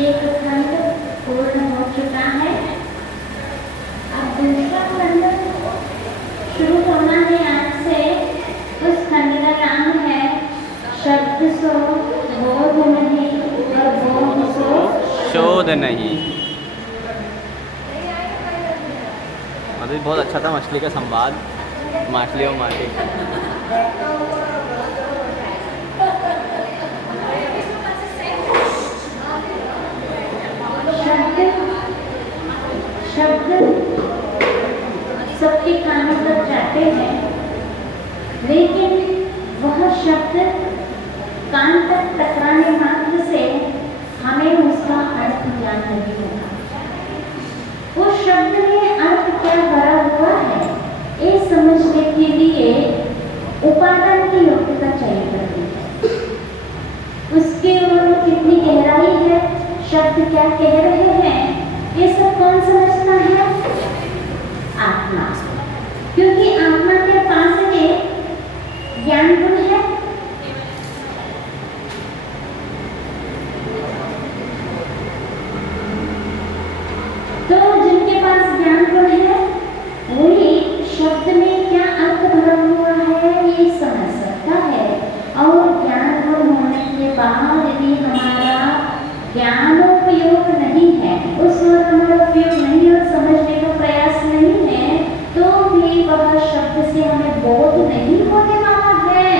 एक खंड पूर्ण हो चुका है। अब दूसरा खंड शुरू होना है आज से। उस खंड का नाम है शब्द सो बोध नहीं और बोध सो शोध नहीं। मतलब बहुत अच्छा था मछली का संवाद, मछली और माटी। शब्द सबके कानों तक जाते हैं, लेकिन वह शब्द कान तक टकराने मात्र से हमें उसका अर्थ ज्ञान नहीं होता। उस शब्द में अर्थ क्या भरा हुआ है, ये समझने के लिए उपादान की योग्यता चाहिए पड़ती है। उसके ओर कितनी गहराई है, शब्द क्या कह रहे हैं, ये सब कौन समझता है? आत्मा। क्योंकि आत्मा के पास एक ज्ञान गुण है। तो जिनके पास ज्ञान गुण है वही शब्द में क्या अर्थ भरा हुआ है ये समझ सकता है। और ज्ञान गुण होने के बाद यदि हमारा ज्ञानोपयोग नहीं है, उस ओर हमारा उपयोग नहीं और समझने का प्रयास नहीं है, तो भी वह शब्द से हमें बोध नहीं होने वाला है।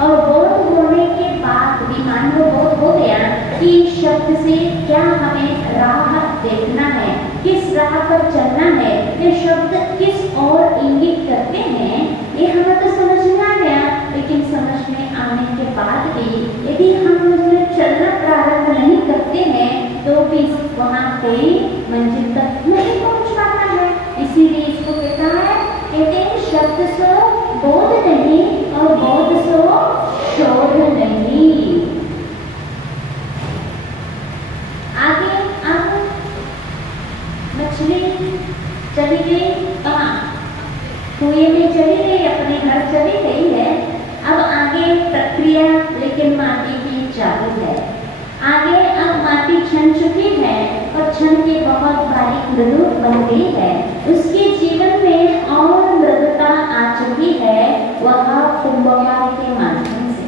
और बोध होने के बाद भी मान लो बोध हो गया कि शब्द से क्या हमें राह देखना है, किस राह पर चलना है, ये शब्द किस ओर इंगित करते हैं, ये हमें तो समझ में आ गया। लेकिन समझ में आने के बाद भी यदि हम उसमें चलना प्रारंभ नहीं करते हैं तो भी वहाँ कोई मंजिल तक नहीं पहुँच पाता है। इसीलिए इसको कहते हैं शब्द सो बोध नहीं और बोध सो शोध नहीं। आगे अब मछली चली गई कहाँ? कुएं में चली गई, अपने घर चली गई है। अब आगे प्रक्रिया लेकिन माटी की चालू है। आगे अब माटी छन चुकी है और छन के बहुत बारीक मृदु बन गई है। उसके जीवन में और मृदुता आ चुकी है। वह कुंभकार के माध्यम से,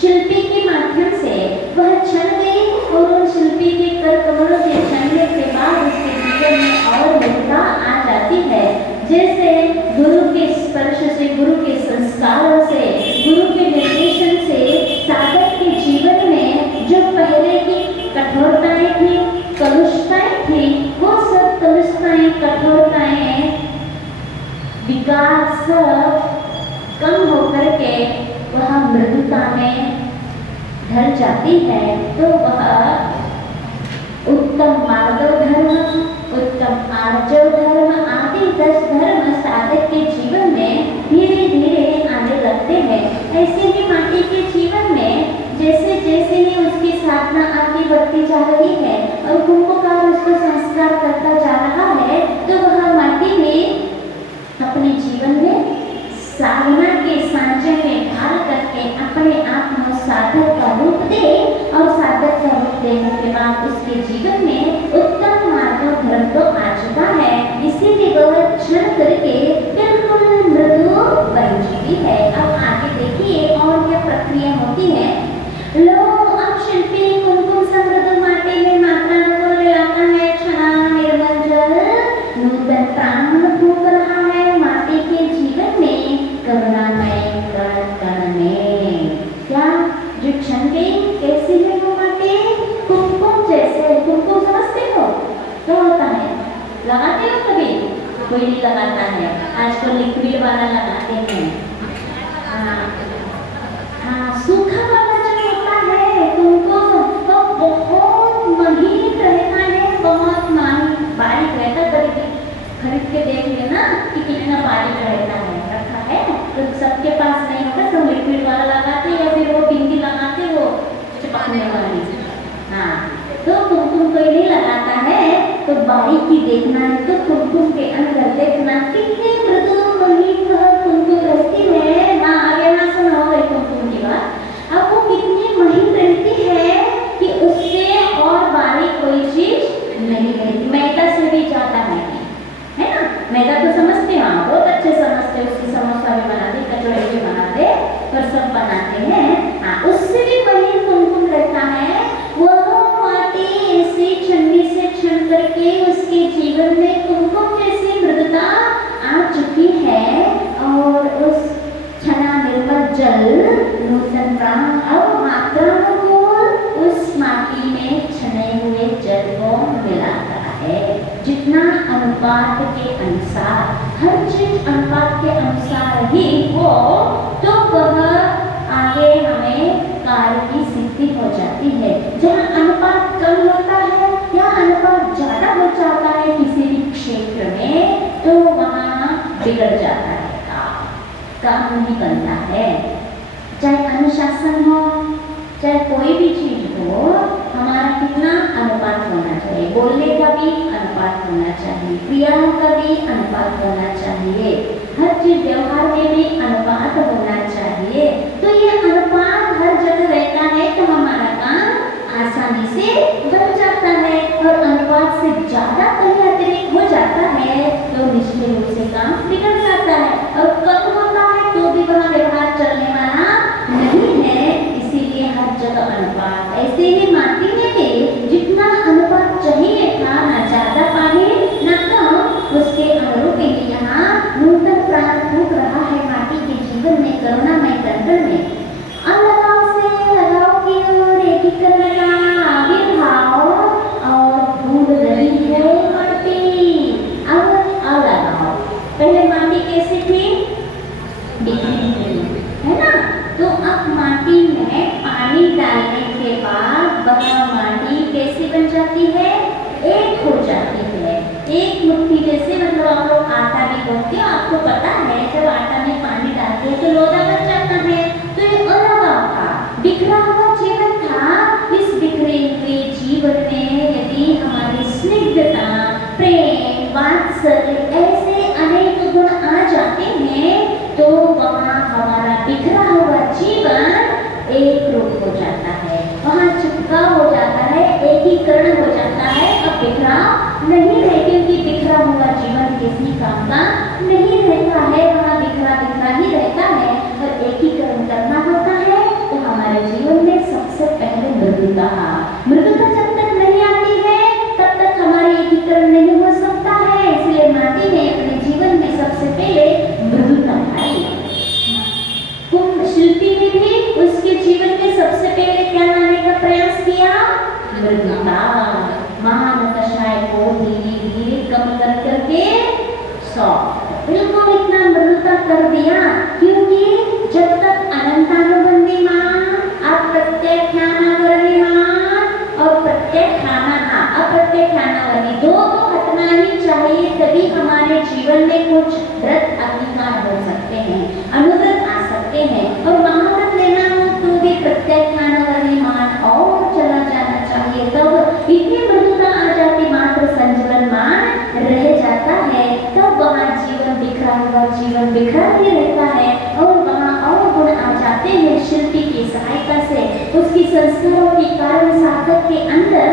शिल्पी के माध्यम से वह छन गई और उन शिल्पी के कर कमलों से छनने के बाद उसके जीवन में और मृदुता आ जाती है। जैसे गुरु के स्पर्श से, गुरु के संस्कारों से, गुरु के निर्देशन से साधक के जीवन में जो पहले की कठोरताएं थी, कलुषताएं थी, वो सब कलुषताएं, कठोरताएं, विकार सब कम होकर के वह मृदुता में ढल जाती है। तो वह उत्तम मार्गव धर्म, उत्तम आर्जव धर्म आदि 10 धर्म साधक के जीवन में धीरे धीरे आने लगते हैं। ऐसे ही माटी के जीवन में जैसे जैसे ही उसकी साधना आगे बढ़ती जा रही है और कुंभकार उसको संस्कार करता जा रहा है, तो वह माटी में अपने जीवन में साधना के सांचे में ढाल करके अपने आप में साधक का रूप दे और साधक का रूप देने के बाद उसके जीवन में उत्तम मार्ग धर्म तो आ चुका है। इसीलिए वह क्षण करके बिल्कुल मृदु बन चुकी है। अब आगे देखिए और क्या प्रक्रिया होती है। लो अब शिल्पी कुमकुम समृद्ध माटी में मात्रा को लाता है, क्षणा निर्मल जल नूतन प्राण फूंक रहा है माटी के जीवन में, करुणामय कण कण में। क्या जो क्षण गई कैसी है वो माटी? कुमकुम जैसे। कुमकुम समझते हो क्या होता है? लगाते हो कभी? कोई नहीं लगाता है, आजकल लिक्विड वाला लगाते हैं। हाँ, सूखा वाला जो होता है कुमकुम तो बहुत महीन रहता है, बहुत बारीक रहता है। खरीद के देख लेना कि कितना बारीक रहता है। रखा है तो सबके पास नहीं होता, तो लिक्विड वाला लगाते या फिर वो बिंदी लगाते, वो चिपकने वाली। हाँ, तो कुमकुम कोई नहीं लगाता है तो बारीकी देखना है तो कुमकुम के अंदर देखना कितनी मृदु महीन वह कुमकुम रहती है। ना आगे ना सुना होगा कुमकुम की बात। अब वो कितनी महीन रहती है कि उससे और बारीक कोई जल नूतन प्राण और मात्रानुकूल उस माटी में छने हुए जल को मिलाता है। जितना अनुपात के अनुसार, हर चीज अनुपात के अनुसार ही हो तो वह आगे हमें कार्य की सिद्धि हो जाती है। जहाँ अनुपात कम होता है या अनुपात ज्यादा हो जाता है किसी भी क्षेत्र में तो वहाँ बिगड़ जाता है, काम नहीं बनता है। चाहे अनुशासन हो, चाहे कोई भी चीज हो, हमारा कितना अनुपात होना चाहिए। बोलने का भी अनुपात होना चाहिए, क्रियाओं का भी अनुपात होना चाहिए, हर चीज व्यवहार में भी अनुपात होना चाहिए। तो ये अनुपात हर जगह रहता है तो हमारा काम आसानी से बन जाता है। और अनुपात से ज्यादा कहीं अतिरिक्त हो जाता है तो निश्चित रूप से काम बिगड़ जाता है। और कम होता है तो भी वहाँ व्यवहार चलने वाला नहीं है, इसीलिए हर जगह अनुपात। ऐसे ही माटी में भी जितना अनुपात चाहिए था, न ज्यादा पानी न कम, उसके अनुरूप ही यहाँ नूतन प्राण फूट रहा है माटी के जीवन में, करुणामय कंकड़ में। अलगाव से लगाव की ओर एकीकरण का आविर्भाव और ढूंढ रही है माटी। अब अलगाव, पहले माटी कैसी थी? है ना? तो अब माटी में पानी डालने के बाद वह माटी कैसी बन जाती है? एक हो जाती है। एक मुट्ठी जैसे, मतलब आप लोग आटा भी बोलते हो, आपको पता है जब आटा में पानी डालते हैं तो लोदा बन जाता है। तो ये अलगाव था, बिखरा हुआ जीवन था। इस बिखरे हुए जीवन में यदि हमारी स्निग्धता, प्रेम, वात्सल्य ऐसे अनेक गुण आ जाते हैं तो वहाँ हमारा बिखरा हुआ जीवन एक रूप हो जाता है, वहाँ चिपकाव हो जाता है, एकीकरण हो जाता है। अब बिखराव नहीं है, क्योंकि बिखरा हुआ जीवन किसी काम का नहीं रहता है, वहाँ बिखरा बिखरा ही रहता है। और एकीकरण करना होता है तो हमारे जीवन में सबसे पहले मृदुता। मृदुता जब तक नहीं आती है तब तक हमारी एकीकरण नहीं हो सकता है। इसलिए माटी ने अपने जीवन में सबसे पहले मृदुता लाई। शिल्पी ने भी उसके जीवन में सबसे पहले क्या लाने का प्रयास किया? मृदुता। महान कषाय को धीरे धीरे कम कर करके सॉफ्ट, बिल्कुल इतना मृदुता कर दिया, क्योंकि जब तक अनंतानुबंधी मान, अप्रत्यक्षानावरणी मान और प्रत्यक्षाना अप्रत्यक्षानावरणी दो तो हटना ही चाहिए, तभी हमारे जीवन में कुछ व्रत अंगीकार हो सकते हैं, अनुव्रत आ सकते हैं। और महाव्रत लेना हो तो भी प्रत्यक्षानावरणी मान और चला जाना चाहिए, तब इतनी मृदुता आ जाती, मात्र संचलन मान रह जाता है, तब वहाँ जीवन बिखरा हुआ जीवन बिखरा ही रहता है। और वहाँ और गुण आ जाते हैं शिल्पी की सहायता से, उसकी संस्कारों के कारण साधक के अंदर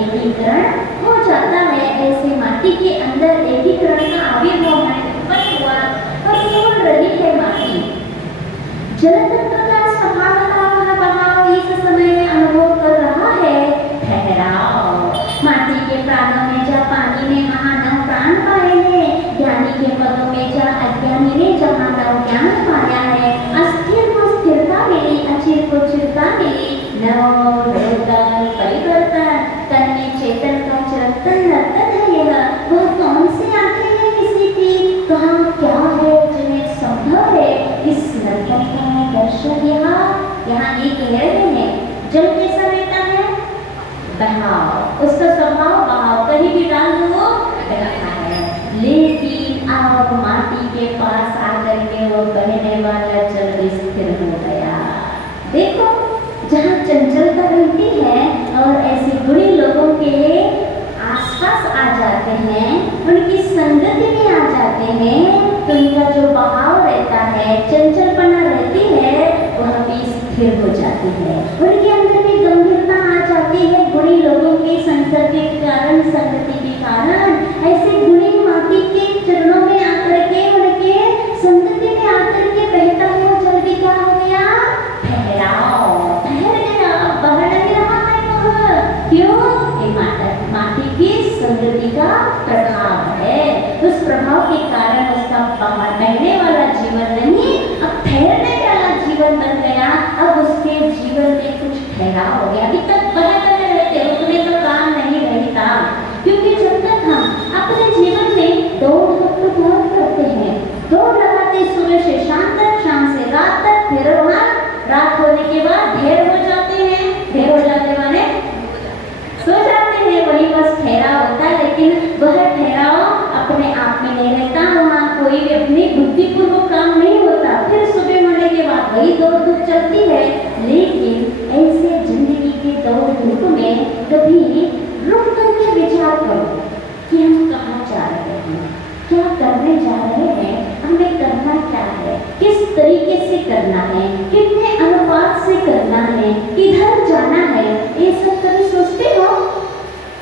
एकीकरण हो जाता है। ऐसे माटी के अंदर एकीकरण का आविर्भाव उत्पन्न हुआ और केवल रही है माटी। जलतत्व का स्वभाव का बहाव इस समय अनुभव कर रहा है ठहराव। माटी के प्राणों में जा पानी ने महानव प्राण पाए हैं, ज्ञानी के पदों में जा अज्ञानी ने जहाँ नव ज्ञान पाया है। अस्थिर को स्थिरता मिली, अचिर को चिरता मिली, नव नूतन परिवर्तन, तन में चेतन का चिरंतन नर्तन है यह। वो कौन सी आंखें हैं किसी की, कहाँ क्या है जिन्हें संभव है, इस नर्तन का दर्शन यहाँ एक लहर है। जल कैसा रहता है? बहाव, उसका स्वभाव बहाव, कहीं भी डाल दो वो बहता है। लेकिन अब माटी के पास आकर के वो बहने वाला जल स्थिर हो गया। देखो, जहाँ चंचलता रहती है और ऐसे बुरे लोगों के आसपास आ जाते हैं, उनकी संगति में आ जाते हैं, तो उनका जो बहाव रहता है, चंचलपना रहती है, वह भी स्थिर हो जाती है। उनके अंदर भी गंभीरता आ जाती है। बुरे लोगों के संगति के कारण, संगति के कारण ऐसे बुरी माटी के चरणों में आकर के, उनके संगति में आकर के बहता हुआ जल भी क्या हो गया? ठहराव, ठहर गया, बह नहीं रहा है वह। क्यों? माटी की संगति का प्रभाव है। उस प्रभाव के कारण उसका बाहर बहने वाला जीवन नहीं, अब ठहरने वाला जीवन बन गया, अब उसके जीवन में कुछ ठहराव हो गया। अभी तक बहते रहते, रुकने का काम नहीं रहता, क्योंकि जब तक हम अपने जीवन में दौड़ तो बहुत करते हैं, दौड़ लगाते सुबह से शाम तक, शाम से रात तक, फिर वहाँ रात होने के बाद ढेर हो जाते हैं, ढेर हो जाते माने सो जाते हैं, वही बस ठहराव होता है। लेकिन वह ठहराव अपने आप में नहीं रहता, वहाँ कोई भी अपनी बुद्धिपूर्वक काम नहीं होता, फिर सुबह होने के बाद वही दौड़ धूप चलती है। लेकिन ऐसे जिंदगी के दौड़ धूप में कभी रुक करके विचार करो कि हम कहाँ जा रहे हैं, क्या करने जा रहे हैं, हमें करना क्या है, किस तरीके से करना है, कितने अनुपात से करना है, किधर जाना है, ये सब कभी सोचते हो?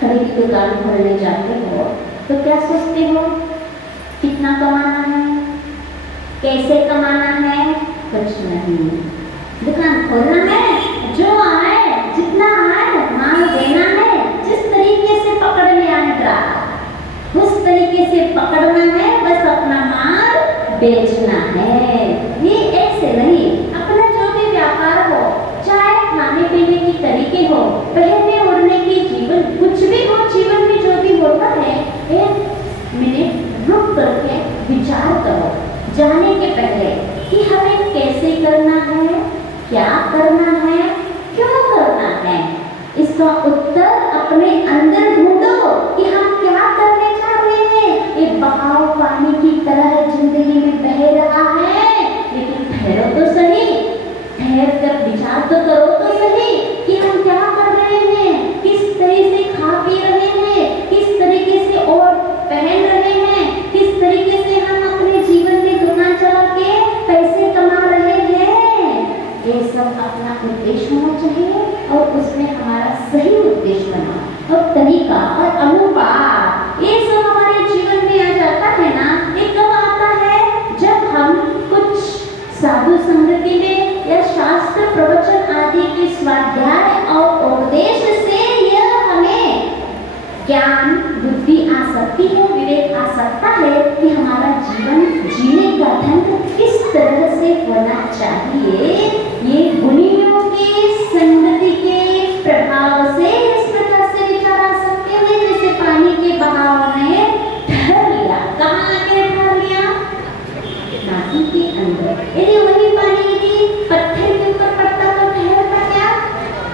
कभी दुकान खोलने जाते हो तो क्या सोचते हो? कितना कमाना है, कैसे कमाना है? कुछ नहीं, दुकान खोलना है, जो आए जितना आए माल देना है, जिस तरीके से पकड़ में आए ग्राहक उस तरीके से पकड़ना है, बस अपना माल बेचना है। ये ऐसे नहीं, अपना जो भी व्यापार हो, चाहे खाने पीने की तरीके हो, पहनने ओढ़ने की, जीवन कुछ भी हो, जीवन में जो भी होता है, एक मिनट रुक करके विचार करो जाने के पहले कि हमें कैसे करना है, क्या करना है, क्यों करना है। इसका उत्तर अपने अंदर ढूंढो कि हम क्या करने जा रहे हैं। एक बहाव पानी की तरह जिंदगी में बह रहा है, लेकिन ठहरो तो सही, ठहर कर विचार तो करो तो सही कि हम क्या कर रहे हैं, किस तरह से खा पी रहे हैं, किस तरीके से और पहन रहे हैं, किस तरीके से हम अपने जीवन में दुकान चला के पैसे कमा रहे हैं। ये सब अपना उद्देश्य होना चाहिए और उसमें हमारा सही उद्देश्य बना और तरीका और अनुपात, ये सब हमारे जीवन में आ जाता है ना। ये कब आता है? जब हम कुछ साधु संगति में या शास्त्र प्रवचन आदि के स्वाध्याय और उपदेश से यह हमें ज्ञान बुद्धि आ सकती है, विवेक आ सकता है कि हमारा जीवन जीने का ढंग किस तरह से होना चाहिए। ये गुणियों की संगति के प्रभाव से इस प्रकार से विचार आ सकते हैं, जैसे पानी के बहाव ने ठहर लिया, कहाँ आके ठहर लिया? नाली के अंदर। यदि वही पानी यदि पत्थर के ऊपर पड़ता तो ठहरता क्या?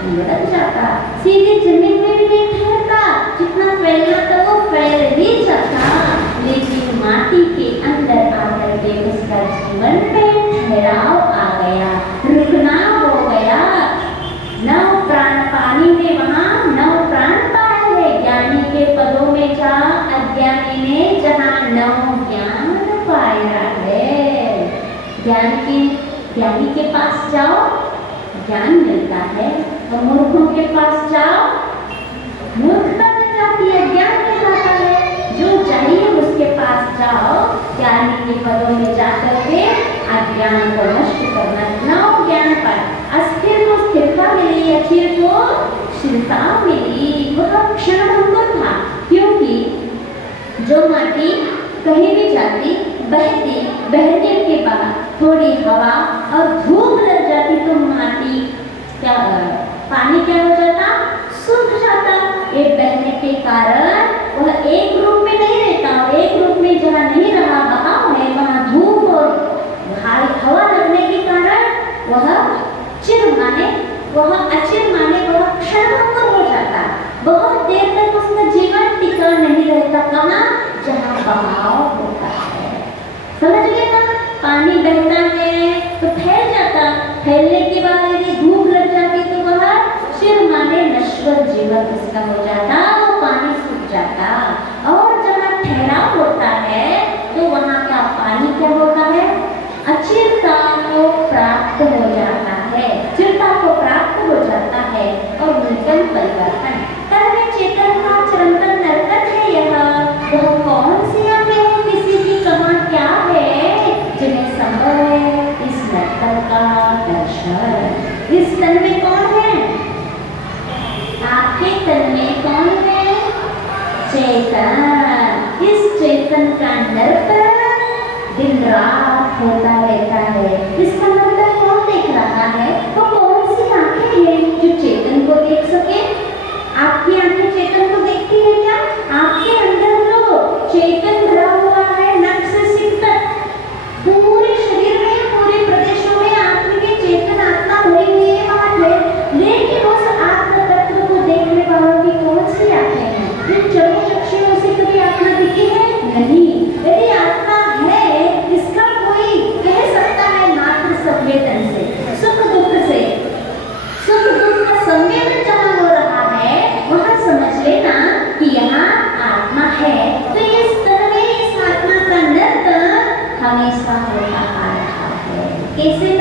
लुढ़क जाता, सीधे जमीन में भी नहीं ठहरता, जितना फैलना था वो फैल ही जाता। लेकिन माटी के अंदर आकर के उसका जीवन में ठहराव आ गया, रुकना हो गया। नव प्राण पानी में वहाँ नव प्राण पाए है, ज्ञानी के पदों में जा अज्ञानी ने जहाँ नव ज्ञान पाया है। ज्ञानी के पास जाओ ज्ञान मिलता है, और मूर्खों के पास जाओ मूर्खता मिल जाती है, ज्ञान मिल जाता है। जो चाहिए उसके पास जाओ, ज्ञानी के पदों में जाकर के अज्ञान को नष्ट करना, नव ज्ञान पाए। अस्थिर को स्थिरता मिली, अचिर को स्थिरता मिली। वह क्षण भंगुर था, क्योंकि जो माटी कहीं भी जाती, बहती, बहने के बाद थोड़ी हवा और धूप लग जाती तो माटी क्या, पानी क्या हो जाता? सूख जाता। ये बहने के कारण वह एक रूप में नहीं रहता, एक रूप में जहाँ नहीं रहा बहाव है, वहाँ धूप और हवा लगने के कारण वह चिर माने, वह अचिर माने, वह क्षणभंगुर हो जाता। बहुत देर तक उसका जीवन टिका नहीं रहता। कहाँ? जहाँ बहाव होता है। समझ गए ना? पानी बहता है तो फैल जाता, फैलने के बाद यदि धूप लग जाती तो वह चिर माने नश्वर जीवन उसका हो जाता, वो पानी सूख जाता। और जहाँ ठहराव होता है तो वहाँ का पानी क्या होता है? अचिरता को प्राप्त हो जाता है, चिरता को प्राप्त हो जाता है और नूतन परिवर्तन कर्म चेतन का चिरंतन नर्तन है। यह वह कौन सी हमें किसी की कमा क्या है जिन्हें संभव है इस नर्तन का दर्शन। इस तन में कौन है? आपके तन में कौन है? चेतन। इस चेतन का नर्तन दिन रात होता रहता है। इसका नर्तन कौन देख रहा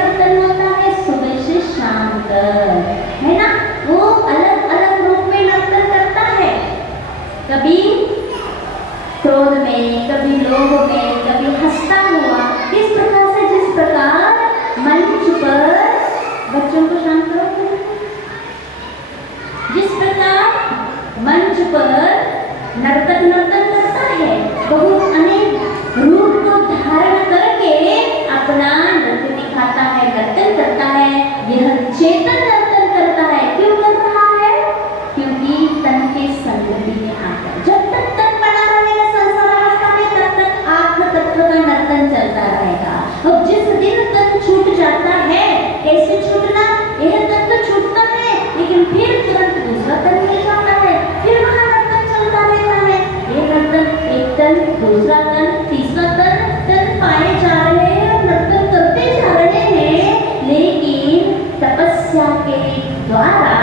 नर्तन होता है सुबह से शाम तक, है ना। वो अलग अलग रूप में नर्तन करता है, कभी क्रोध में, कभी लोभ में, कभी हंसता हुआ। इस प्रकार से जिस प्रकार मंच पर बच्चों को शांत करो, जिस प्रकार मंच पर नर्तन करता है, बहुत अनेक रूप को धारण करके अपना नृत्य दिखाता है, नर्तन करता है। यह चेतन नर्तन करता है। क्यों कर रहा है? क्योंकि तन के संगति में आकर, जब तक तन बना रहेगा संसार अवस्था में, तब तक आत्म तत्व का नर्तन चलता रहेगा। और जिस दिन तन छूट जाता है, कैसे छूटना? यह तन तो छूटता है, लेकिन फिर तुरंत दूसरा तन मिल जाता है, फिर वहां नर्तन चलता रहता है। ये नर्तन, एक तन, दूसरा तन, तीसरा तन पाए जा रहे हैं और नर्तन करते जा रहे हैं। लेकिन तपस्या के द्वारा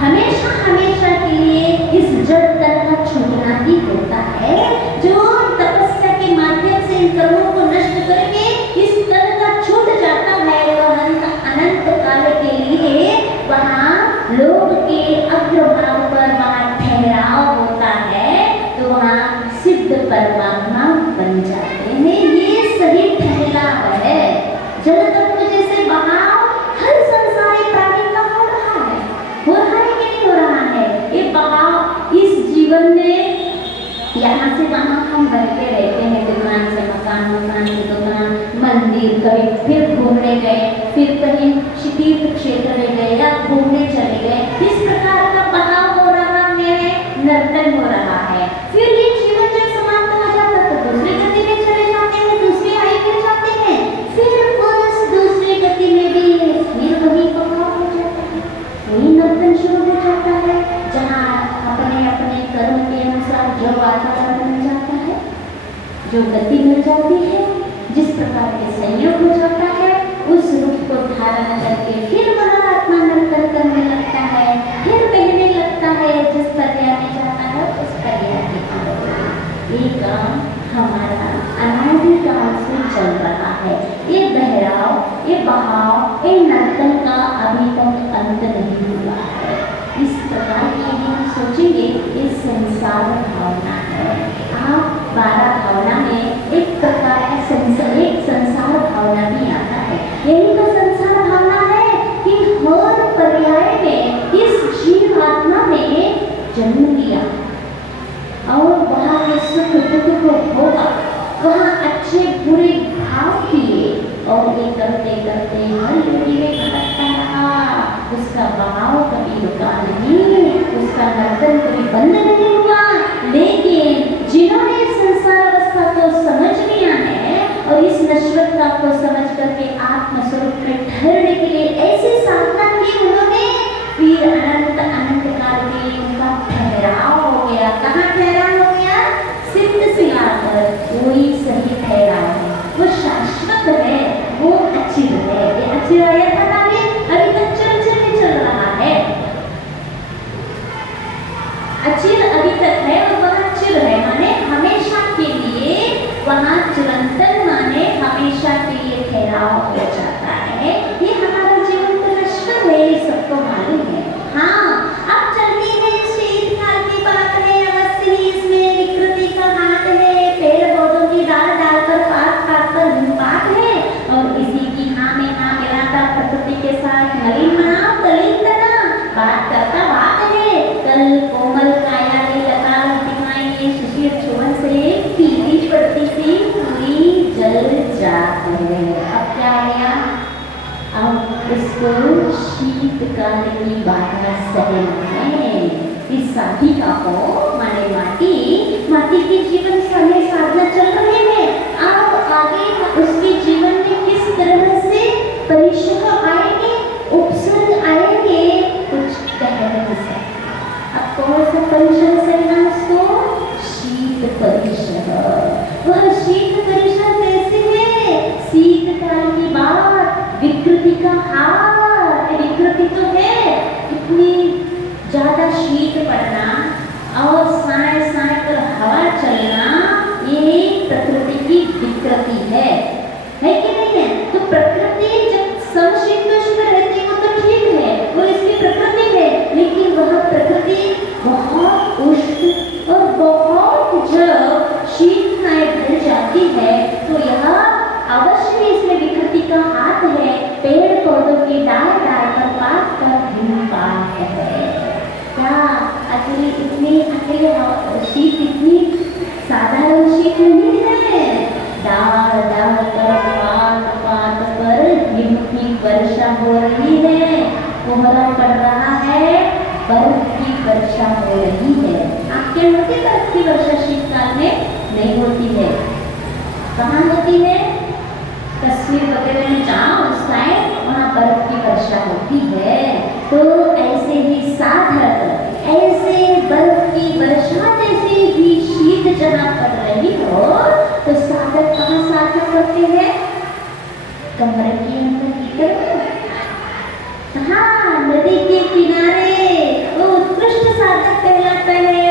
हमेशा हमेशा के लिए इस जड़ तन का छूटना ही होता है। जो तपस्या के माध्यम से इन कर्मों को नष्ट करके इस तन का छूट जाता है, वह अनंत काल के लिए वहाँ लोग के अग्रभाग पर वहाँ ठहराव होता है, तो वहाँ सिद्ध परमात्मा बन जाते हैं। ये सही ठहराव है। जल तत्व जैसे बहाव हर संसारी प्राणी का हो रहा है कि नहीं हो रहा है? ये बहाव इस जीवन में यहाँ से वहाँ हम बहते रहते हैं, दुकान से मकान, मकान से दुकान, मंदिर, कहीं फिर घूमने गए, फिर कहीं तीर्थ क्षेत्र में गए या घूमने चले गए। इस प्रकार का बहाव हो रहा है, नर्तन हो रहा है। फिर ये जीवन जब समाप्त हो जाता है तो दूसरी गति में चले जाते हैं, दूसरी आयु गिर जाते हैं, फिर उस दूसरी गति में भी फिर वही बहाव हो जाता है, वही नर्तन शुरू हो जाता है। जहाँ अपने अपने कर्म के अनुसार जो वातावरण मिल जाता है, जो गति मिल जाती है, जिस प्रकार के संयोग हो जाता है, उस रूप को धारण करके फिर वह आत्मा नर्तन करने लगता है, फिर बहने लगता है, जिस पर्याय में जाता है उस पर्याय में आना। ये काम हमारा अनादिकाल से चल रहा है। ये बहराव, ये बहाव, ये नर्तन का अभी तक अंत नहीं हुआ है। इस प्रकार की हम सोचेंगे ये संसार भावना है। आप 12 भावना में एक प्रकार का एक संसार भावना भी आता है। यही तो संसार भावना है कि हर पर्याय में इस जीवात्मा ने जन्म लिया और वहाँ के सुख दुख को भोगा, वहाँ अच्छे बुरे भाव किए, और ये करते करते हर योगी में भटकता रहा। उसका बहाव कभी रुका नहीं, उसका नर्तन कभी बंद नहीं हुआ। लेकिन जिन्होंने संसार अवस्था को समझ लिया है और इस नश्वरता को समझ करके आत्मस्वरूप में ठहरने के लिए ऐसी साधना की उन्होंने, फिर अनंत अनंत काल के लिए उनका ठहराव हो गया। कहाँ ठहराव हो गया? सिद्ध से आकर। वही सही ठहराव है, वो शाश्वत है, वो अचिर है। ये अचिर आया था ना, अभी तक चल रहा है। अचिर अभी तक है और वह चिर है, माने हमेशा के लिए वहाँ चिरंतन, माने हमेशा के लिए ठहराव हो जाता है। ये हमारा जीवन तो नश्वर है, ये सबको मालूम है। हाँ, अब चलती है शीतकाल की बात है, अवश्य ही इसमें विकृति का हाथ है। पेड़ पौधों की डाल डालकर काट कर हिमपात है, और इसी की हाँ में हाँ मिलाकर प्रकृति के साथ नलिन मनाओ तलिन तना। बात करता बात है, कल कोमल काया के लता दिखाएंगे, शिशिर छुअन से पीली पड़ती सी पूरी जल जाती है। अब क्या आया? अब उसको शीतकाल की बाधा सहन है। इस साधिका को, माने माटी के जीवन से साधना चल रहे हैं। अब आगे उसके जीवन में किस तरह से परिश्रम आएंगे, उपसर्ग आएंगे, कुछ कह नहीं सकते। अब कौन सा परिश्रम सहना उसको? शीत परिश्रम। वह शीत परिश्रम कैसे है? शीतकाल की बात, विकृति का हार। विकृति तो है, इतनी ज्यादा शीत पड़ना और साए साए पर हवा चलना, ये प्रकृति की विकृति है कि नहीं है? तो प्रकृति जब शीत इतनी साधारण शीत नहीं है। डाल डाल पर पात पात पर हिम की वर्षा हो रही है, कोहरा पड़ रहा है, बर्फ की वर्षा हो रही है। आपके होती बर्फ की वर्षा शीतकाल में? नहीं होती है। कहाँ होती है? कश्मीर वगैरह में जाओ उस टाइम, वहाँ बर्फ की वर्षा होती है। तो ऐसे ही साधक, ऐसे बर्फ की वर्षा जैसे भी शीत जहाँ पड़ रही हो, तो साधक कहाँ साधक करते हैं? कमरे के अंदर भीतर, हाँ, नदी के किनारे, वो उत्कृष्ट साधक कहलाता है।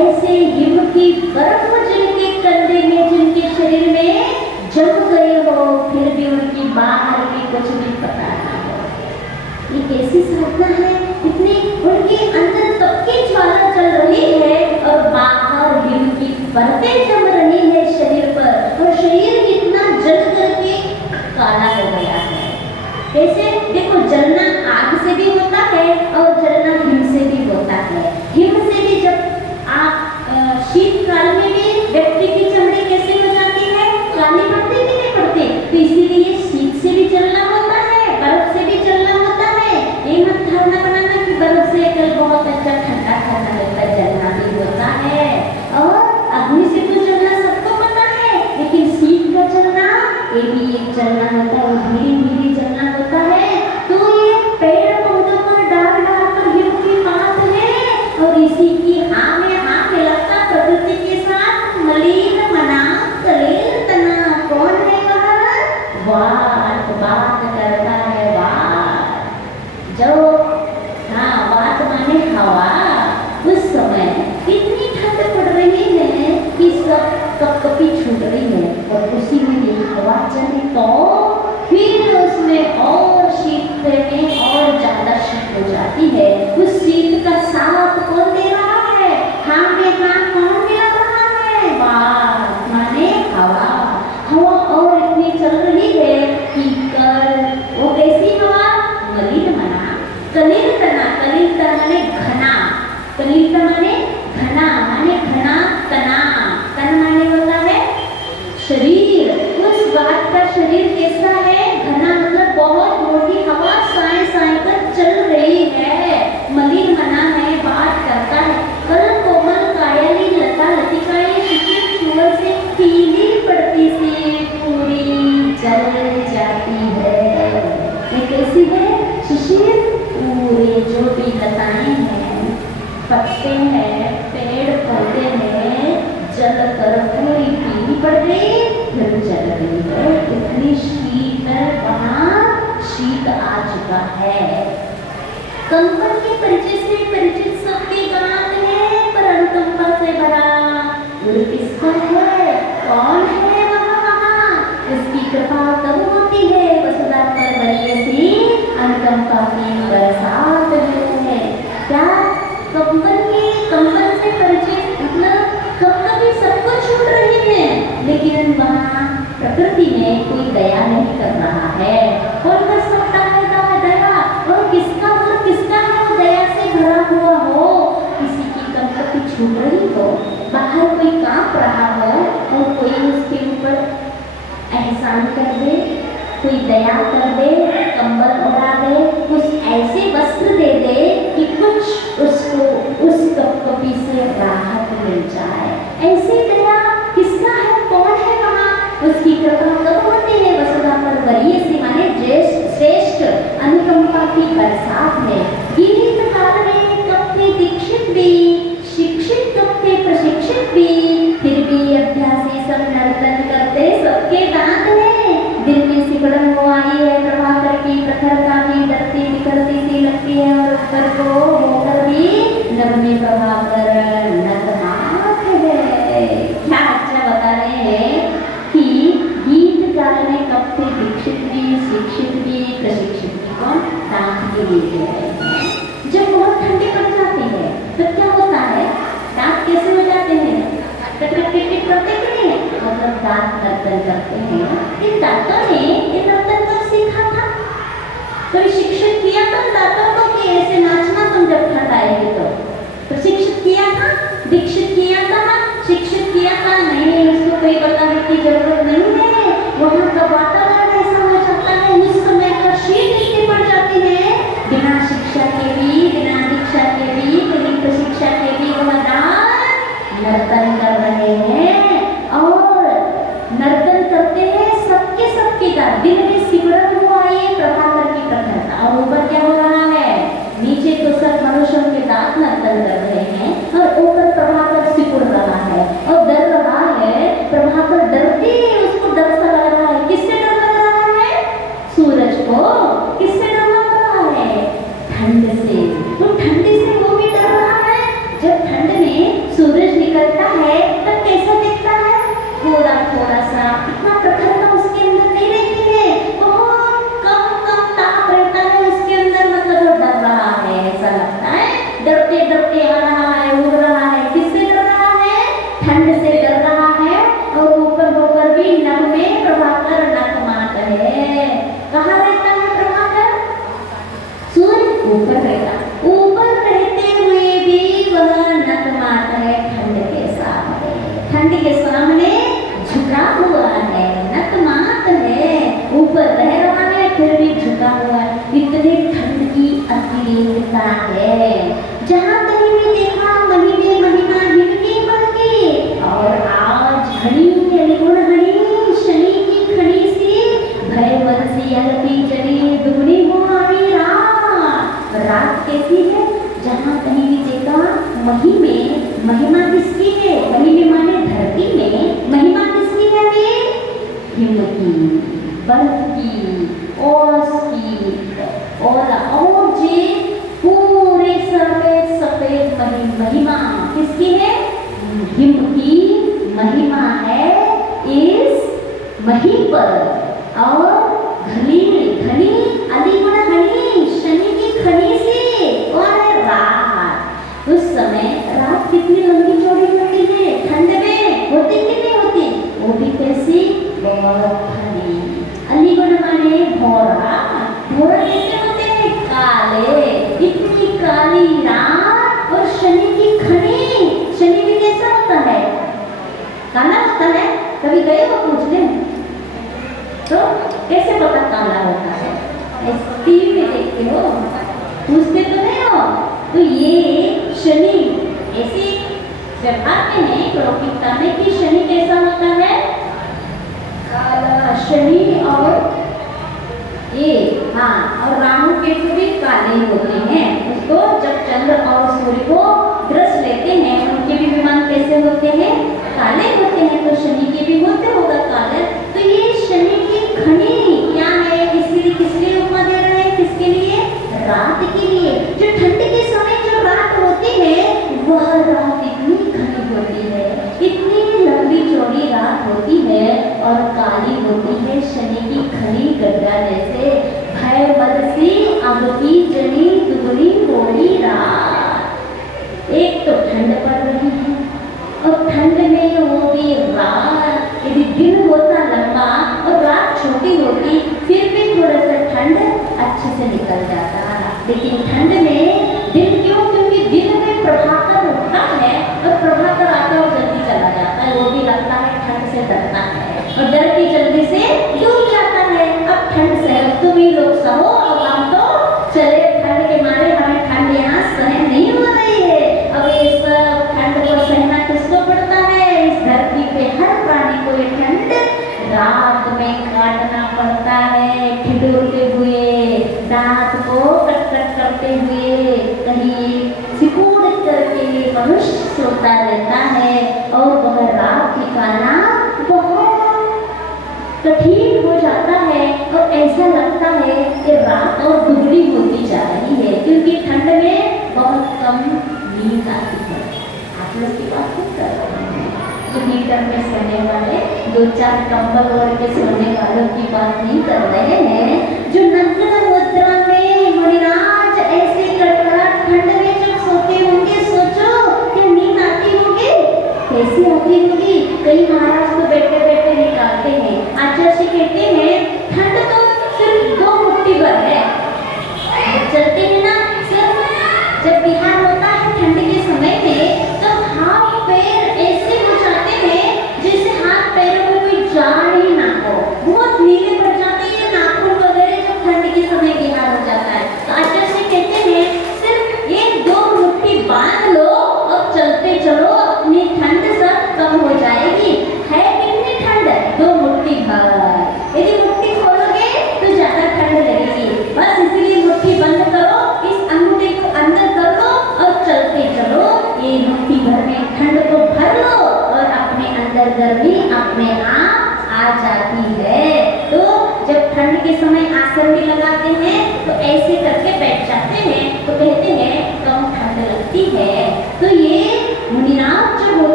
ऐसे हिम की बर्फ जिनके कंधे में, जिनके शरीर में जम गए हो, फिर भी उनकी बाहर की कुछ भी पता नहीं हो। ये कैसी साधना है? इतनी उनके अंदर तब की ज्वाला चल रही है और बाहर हिम की बर्फें जम रही है शरीर पर, और शरीर इतना जल करके काला हो गया है। कैसे? देखो, जलना आग से भी होता है और जलना हिम से भी होता है। हिम से भी जब आप शीतकाल में भी व्यक्ति की चमड़ी कैसे हो जाती है? काली पड़ती कि नहीं पड़ती? तो इसीलिए शीत से भी जलना होता है, बर्फ से भी जलना होता है। ये मत धारणा बनाना कि बर्फ से कल बहुत अच्छा ठंडा ठंडा होता है, जलना भी होता है। और अग्नि से तो जलना सबको पता है, लेकिन शीत का जलना, ये भी एक जलना होता है, वो धीरे धीरे जलना होता है। तो ये पेड़ पौधों पर डाल डाल कर हिम की बात है, और इसी की हाँ में हाँ मिलाता प्रकृति के साथ मलिन मना कलील तना। कौन है वह? वात बात करता है, वात जो, हाँ, वात माने हवा। उस समय इतनी ठंड पड़ रही है कि सब कपकपी छूट रही है, और उसी में ये हवा चले तो फिर उसमें और शीत में और ज्यादा शीत हो जाती है। उस शीत का साथ कौन दे रहा है? हाँ में हाँ कौन मिला रहा है? वात माने हवा। हवा और इतनी चल रही है कि कल वो कैसी हवा? मलिन मना कलील तना। कलील तना माने घना, कलील तना माने घना, माने घना तना। तन माने होता है शरीर। उस बात का शरीर कैसा है? घना, मतलब बहुत मोटी हवा साए साए पर चल रही है। मलिन मना है, बात करता है। कल कोमल कायली लता लतिकाएं शिशिर चूर से पीली पड़ती सी पूरी जल जाती है। ये कैसी है? शिशिर पूरे जो भी लताएं हैं, पत्ते हैं, पेड़ पौधे हैं, जल कर पूरी पीली पड़ गई, फिर जल रही है। इतनी शीत वहाँ शीत आ चुका है। कंपन के परिचय से परिचित सबके गान है, पर अनुकंपा से भरा गुरु किसका है? कौन है वहाँ? उसकी कृपा कब होती है? वसुधा पर बड़ी सी अनुकंपा की बरसात है। क्या? कंपन से परिचित, मतलब कभी सबको छूट रही है, लेकिन वहाँ प्रकृति में कोई दया नहीं कर रहा है। कौन कर सकता है दया? और किसका मतलब किसका है वो दया से भरा हुआ हो? किसी की कंपन छूट रही हो, बाहर कोई कांप रहा हो, और कोई उसके ऊपर एहसान कर दे, कोई दया कर दे, कंबल उड़ा दे, कुछ ऐसे वस्त्र दे दे कि कुछ उसको उस कपकपी से राहत मिल जाए। ऐसी दया किसका है? कौन है वहाँ? उसकी कृपा कब होती है? वसुधा पर वरीय से माने श्रेष्ठ अनुकंपा की बरसात में। गीत काल में कब थे दीक्षित भी, शिक्षित कब थे प्रशिक्षित भी, फिर भी अभ्यासी सब नर्तन करते, सबके दांत है। दिल में सिकुड़न वो आई है प्रभाकर की, प्रखर का भी डरती बिखरती सी लगती है, और ऊपर को होकर भी नभ में प्रभाकर नतमात है। क्या अच्छा बता रहे हैं कि गीत काल में कब थे दीक्षित भी, शिक्षित भी, प्रशिक्षित भी। कौन? दांत के लिए जब बहुत ठंडी पड़ जाती है तो क्या होता है? दांत कैसे हो जाते हैं? टिक करते कि नहीं? मतलब दांत नर्तन करते हैं। इन दांतों ने ये नर्तन कब सीखा था? कोई शिक्षित किया था दांतों को कि ऐसे नाचना तुम जब ठंड आएगी तो? प्रशिक्षित किया था? दीक्षित किया था, शिक्षित किया था, नहीं उसको कोई बताने की जरूरत नहीं है। वहाँ का वातावरण ऐसा हो जाता है, उस समय का शीत नीति पड़ जाती है। बिना शिक्षा के भी, बिना दीक्षा के भी, बिना प्रशिक्षा के भी वह नर्तन कर रहे हैं और नर्तन करते हैं सबके सबके का। दिन में सिमरन हुआ ये प्रभाकर की कथा और ऊपर क्या हो रहा है, नीचे तो सब मनुष्यों के दांत नर्तन कर रहे हैं और ऊपर प्रभाकर सिकुड़ रहा है और डर रहा है। प्रभाकर डरते उसको डर सा लग रहा है। किससे डर लग रहा है? सूरज को। किससे डर लग रहा है? ठंड से। तो ठंड से वो भी डर रहा है। जब ठंड में सूरज निकलता है तब कैसा दिखता है? थोड़ा थोड़ा सा, इतना प्रखरता उसके अंदर नहीं रहती है, बहुत कम कम ताप रहता है उसके अंदर। मतलब वो डर रहा है, ऐसा लगता है डरते डरते आ रहा है, उड़ रहा है। किससे डर रहा है? ठंड से डर रहा है। और ऊपर होकर भी नभ में प्रभाकर नख मात है। कहाँ रहता है प्रभाकर? सूर्य ऊपर रहता, ऊपर रहते हुए भी वह नख मात है ठंड के सामने। ठंड के सामने झुका हुआ है, नतमात है, ऊपर रह रहा है फिर भी झुका हुआ है। इतनी ठंड की अतिरेकता है। जहाँ कहीं भी देखा महीने महिमा हिमकी मलकी। और आज घड़ी निर्गुण घड़ी शनि की खड़ी सी भय बरसी अलती चली दुगनी हो आई रात। रात कैसी है? जहाँ कहीं भी देखा मही में महिमा किसकी है? मही में माने धरती में महिमा किसकी है? हिम की, बर्फ की, ओस की और जे पूरे सफेद सफेद महिमा किसकी है? हिम की महिमा है इस मही पर। और घनी घनी अलिगुण घनी शनि की खनी से और रात। उस समय रात कितनी लंबी चौड़ी होती है? ठंड में होती कि नहीं होती? वो भी कैसी? बहुत घनी। अलिगुण माने भौरा। भौरा कैसे होते हैं? काले। इतनी काली रात और शनि की खनी। शनि भी कैसा होता है? काला होता है। कभी गए हो पूछने तो कैसे पता काला होता है? टीवी में देखते हो, पूछते तो नहीं हो। तो ये शनि ऐसी व्यवहार में है लौकिकता में कि शनि कैसा होता है? काला। शनि और ये और राहु केतु भी काले होते हैं। उसको जब चंद्र और सूर्य को दृष्ट लेते हैं उनके भी विमान कैसे होते हैं? काले होते हैं। तो शनि के भी होते होगा काले। तो ये शनि की खनी क्या है? किसलिए उपमा दे रहे हैं? किसके लिए? रात के लिए। जो ठंड के समय जो रात होती है वह रात इतनी घनी होती है, इतनी लंबी चौड़ी रात होती है और काली होती है शनि की खनी गड्ढा जैसे। भय बरसी अब की जनी दुगनी होगी रात। एक तो ठंड पड़ रही है और ठंड में वो भी रात। यदि दिन होता लंबा और रात छोटी होती फिर भी थोड़ा सा ठंड अच्छे से निकल जाता। लेकिन ठंड में दिन क्यों? क्योंकि दिन में प्रभाकर उठता है और प्रभाकर आता और जल्दी चला जाता है। वो भी लगता है ठंड से डरता है और डर के जल्दी से डूब जाता है। अब ठंड से तुम ही लोग सहो और हम तो चले। ठंड के मारे हमें ठंड यहाँ सहन नहीं हो रही है। अब ये सब ठंड को सहना किसको पड़ता है? इस धरती पे हर प्राणी को ये ठंड रात में काटना पड़ता है। ठिठुरते हुए दांत को कट कट करते हुए कहीं सिकुड़ करके मनुष्य सोता रहता है और वह रात ठिकाना बहुत कठिन हो जाता है और ऐसा लगता है कि रात और दुगनी होती जा रही है क्योंकि ठंड में बहुत कम नींद आती है। आप लोग की बात खुद कर रहे हैं। जो हीटर में सोने वाले 2-4 कंबल ओढ़ के सोने वालों की बात नहीं कर रहे हैं। जो नग्न मुद्रा में मुनिराज ऐसे कड़कड़ाहट ठंड में जब सोते होंगे, सोचो कि नींद आती होगी, कैसी आती होगी। कई महाराज तो बैठे बैठे निकालते हैं। आचार्य जी कहते हैं ठंड तो सिर्फ 2 मुट्ठी भर है। चलते हैं ना, सिर्फ जब बिहार होता है ठंड के समय में तो हाथ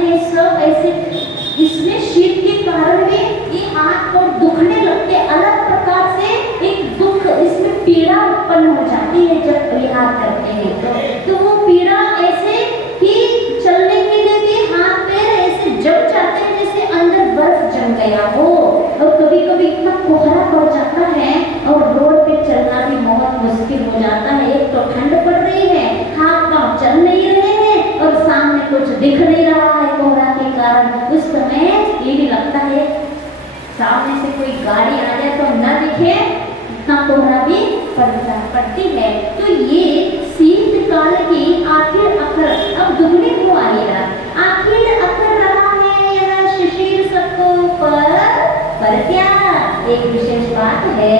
हैं सब ऐसे, इसमें शीत के कारण में ये हाथ और दुखने लगते, अलग प्रकार से एक दुख, इसमें पीड़ा उत्पन्न हो जाती है जब विहार करते हैं। तो वो पीड़ा ऐसे कि चलने के लिए भी हाथ पैर ऐसे जम जाते हैं जैसे अंदर बर्फ जम गया हो। और कभी कभी इतना कोहरा पड़ जाता है और रोड पे चलना भी बहुत मुश्किल हो जाता है। एक तो ठंड पड़ रही है, हाथ पांव चल नहीं रहे हैं और सामने कुछ दिख नहीं रहा है कोहरा के कारण। उस समय ये भी लगता है सामने से कोई गाड़ी आ जाए तो न दिखे, इतना कोहरा भी पड़ती है। तो ये शीतकाल की आखिर अखर अब दुगनी हो आएगा, आखिर अखर रहा है यह शिशिर सबको पर क्या एक विशेष बात है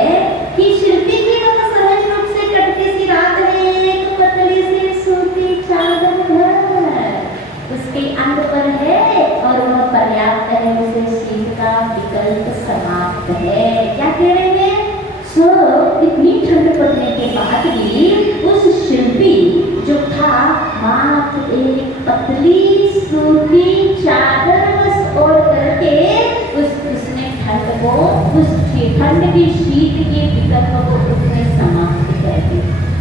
कि शिल्पी की वह सहज रूप से कटती सी रात है, एक पतली सी सूती चादर उसके अंग पर है और वह पर्याप्त है, उसे शीत का विकल्प समाप्त है। क्या कह रहे हैं? सो इतनी ठंड पड़ने के बाद भी उस शिल्पी जो था मात्र एक पतली सूती चादर बस ओढ़ करके उसने ठंड को, उस ठंड की शीत के विकल्प को उसने समाप्त कर दी।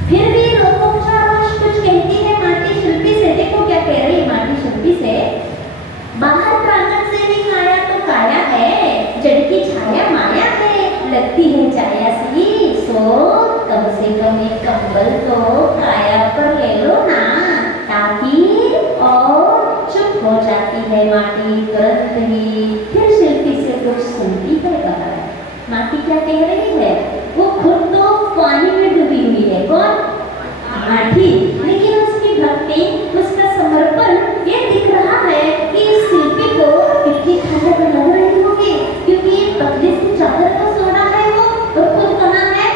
फिर भी लोकोपचारवश कुछ कहती है माटी शिल्पी से। देखो क्या कह रही है माटी शिल्पी से, बाहर प्रांगण से नहीं आया तो काया है, जड़ की छाया माया है, लगती है छाया सी, सो कम से कम एक कंबल तो काया पर ले लो ना, ताकि और चुप हो जाती है माटी तुरंत ही। फिर शिल्पी से कुछ सुनती है बाहर। माटी क्या कह रही है? वो खुद तो पानी में डूबी हुई है, कौन? माटी, लेकिन उसकी भक्ति, उसका समर्पण ये दिख रहा है कि इस शिल्पी को कितनी ठंड लग रही होगी, क्योंकि ये पतली सी चादर का सोना है वो, और खुद कहाँ है?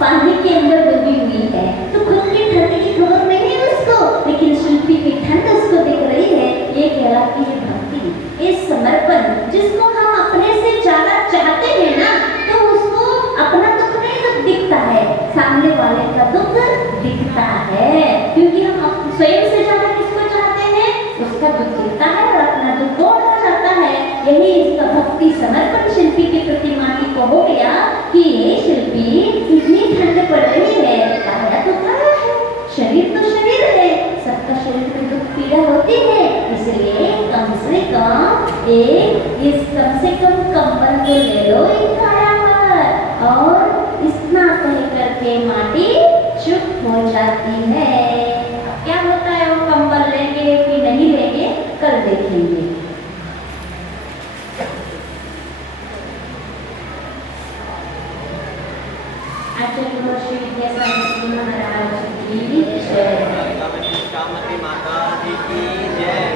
पानी के अंदर डूबी हुई है। तो खुद की ठंड की खबर नहीं है उसको, लेकिन शिल्पी की ठंड उसको दिख रही है। ये कहलाती है भक्ति, ये समर्पण। जिसको हम अपने से ज्यादा चाहते हैं ना, तो उसको अपना दुख नहीं दिखता है, सामने वाले का दुख दिखता है, क्योंकि हम स्वयं से ज्यादा किसको चाहते हैं, उसका दुख दिखता है और अपना दुख दूर हो जाता है। यही इसका भक्ति समर्पण शिल्पी के प्रति माटी को हो गया कि ये शिल्पी इतनी ठंड पड़ रही है, काया तो काया है, शरीर तो शरीर है, सबका शरीर में दुख पीड़ा होती है, इसलिए कम से कम कंबल तो ले लो एक काया पर। और इतना कह करके माटी चुप हो जाती है। अब क्या होता है, वो कंबल लेंगे कि नहीं लेंगे कल देखेंगे। आचार्य श्री विद्यासागर महाराज की जय। श्यामती माता जी की जय।